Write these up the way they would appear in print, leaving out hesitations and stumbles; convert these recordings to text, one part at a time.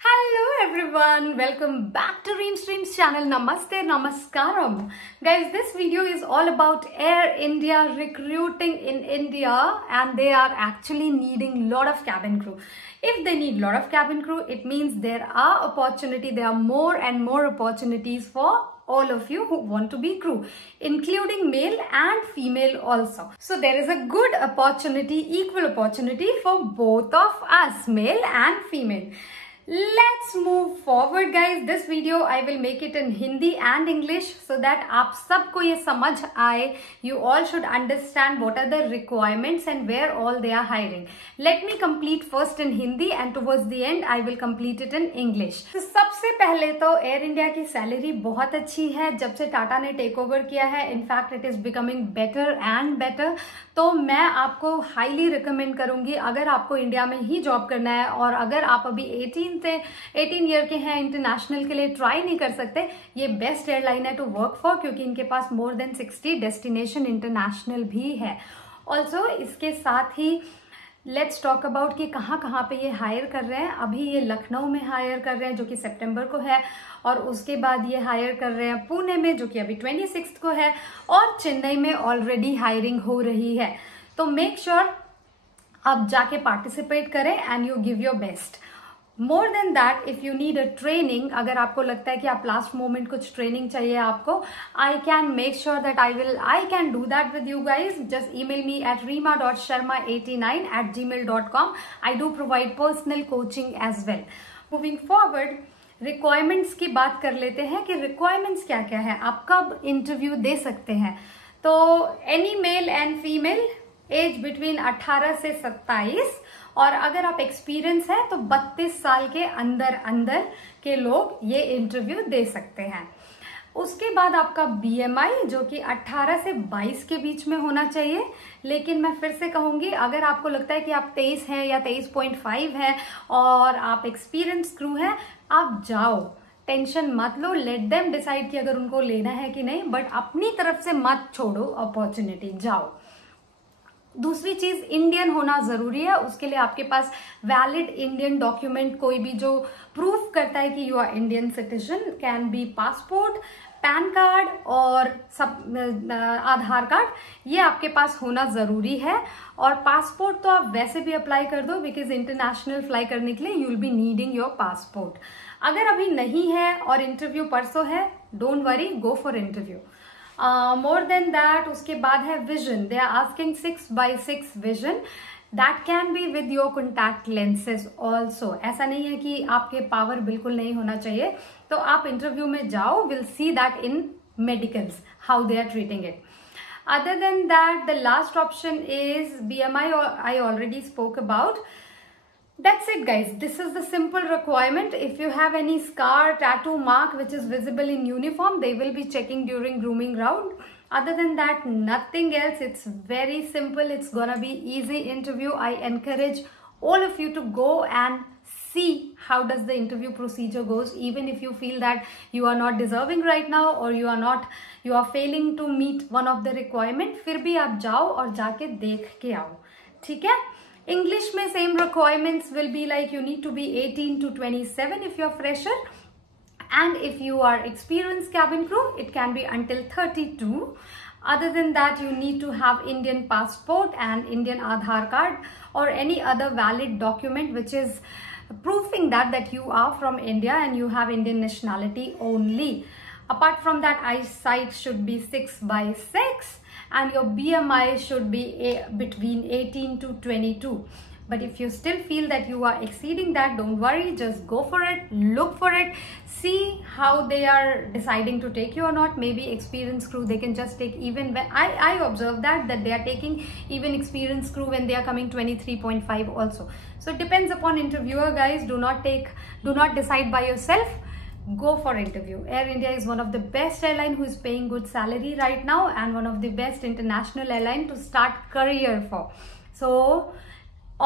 Hello everyone, welcome back to Reem Streams channel. Namaste, namaskaram. Guys, this video is all about Air India recruiting in India, and they are actually needing lot of cabin crew. If they need lot of cabin crew, it means there are more and more opportunities for all of you who want to be crew, including male and female also. So there is a good opportunity, equal opportunity for both of us, male and female. Let's move forward guys. This video I will make it in Hindi and English so that आप सबको ये समझ आए. You all should understand what are the requirements and where all they are hiring. Let me complete first in Hindi and towards the end I will complete it in English. तो सबसे पहले तो air India की सैलरी बहुत अच्छी है जब से टाटा ने टेक ओवर किया है. In fact it is becoming better and better. तो मैं आपको हाईली रिकमेंड करूंगी अगर आपको इंडिया में ही जॉब करना है और अगर आप अभी 18 ईयर के हैं, इंटरनेशनल के लिए ट्राई नहीं कर सकते, ये बेस्ट एयरलाइन है टू वर्क फॉर क्योंकि इनके पास मोर देन 60 डेस्टिनेशन इंटरनेशनल भी है. ऑल्सो इसके साथ ही लेट्स टॉक अबाउट कि कहाँ पे ये हायर कर रहे हैं. अभी ये लखनऊ में हायर कर रहे हैं जो कि सितंबर को है, और उसके बाद ये हायर कर रहे हैं पुणे में जो कि अभी 26 को है, और चेन्नई में ऑलरेडी हायरिंग हो रही है. तो मेक श्योर आप जाके पार्टिसिपेट करें and you give your best. More than that, if you need a training, अगर आपको लगता है कि आप लास्ट मोमेंट कुछ ट्रेनिंग चाहिए आपको, I can make sure that I can do that with you guys. Just email me at reema.sharma89@gmail.com. I do provide personal coaching as well. Moving forward, requirements की बात कर लेते हैं कि रिक्वायरमेंट्स क्या क्या है, आप कब इंटरव्यू दे सकते हैं. तो any male and female age between 18 से 27, और अगर आप एक्सपीरियंस है तो 32 साल के अंदर के लोग ये इंटरव्यू दे सकते हैं. उसके बाद आपका बीएमआई जो कि 18 से 22 के बीच में होना चाहिए. लेकिन मैं फिर से कहूंगी, अगर आपको लगता है कि आप 23 हैं या 23.5 है और आप एक्सपीरियंस क्रू हैं, आप जाओ, टेंशन मत लो. लेट देम डिसाइड कि अगर उनको लेना है कि नहीं, बट अपनी तरफ से मत छोड़ो अपॉर्चुनिटी, जाओ. दूसरी चीज, इंडियन होना जरूरी है. उसके लिए आपके पास वैलिड इंडियन डॉक्यूमेंट, कोई भी जो प्रूफ करता है कि you are Indian citizen, can be passport, PAN card और सब आधार कार्ड, ये आपके पास होना जरूरी है. और पासपोर्ट तो आप वैसे भी अप्लाई कर दो बिकॉज इंटरनेशनल फ्लाई करने के लिए you will be needing your passport. अगर अभी नहीं है और इंटरव्यू परसों है, don't worry, go for interview. More than that, उसके बाद है vision. They are asking 6x6 vision. That can be with your contact lenses also. ऐसा नहीं है कि आपके पावर बिल्कुल नहीं होना चाहिए. तो आप इंटरव्यू में जाओ, will see that in medicals how they are treating it. Other than that, the last option is BMI, or I already spoke about. That's it guys. This is the simple requirement. If you have any scar, tattoo, mark which is visible in uniform, they will be checking during grooming round. Other than that, nothing else. It's very simple. It's gonna be easy interview. I encourage all of you to go and see how does the interview procedure goes. Even if you feel that you are not deserving right now, or you are failing to meet one of the requirement, फिर भी आप जाओ और जाके देख के आओ. ठीक है. English में same requirements will be like you need to be 18 to 27 if you're fresher, and if you are experienced cabin crew it can be until 32. Other than that, you need to have Indian passport and Indian Aadhaar card or any other valid document which is proving that you are from India and you have Indian nationality only. Apart from that, eyesight should be 6x6 and your BMI should be between 18 to 22. But if you still feel that you are exceeding that, don't worry, just go for it, look for it, see how they are deciding to take you or not. Maybe experienced crew, they can just take, even when I observe that they are taking even experienced crew when they are coming 23.5 also. So it depends upon interviewer guys. Do not decide by yourself. Go for interview. Air India is one of the best airline who is paying good salary right now, and one of the best international airline to start career for. So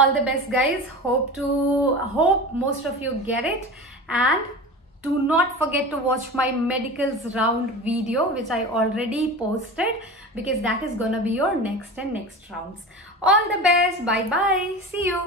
all the best guys. Hope most of you get it, and do not forget to watch my medicals round video which I already posted, because that is gonna be your next rounds. All the best. Bye bye. See you.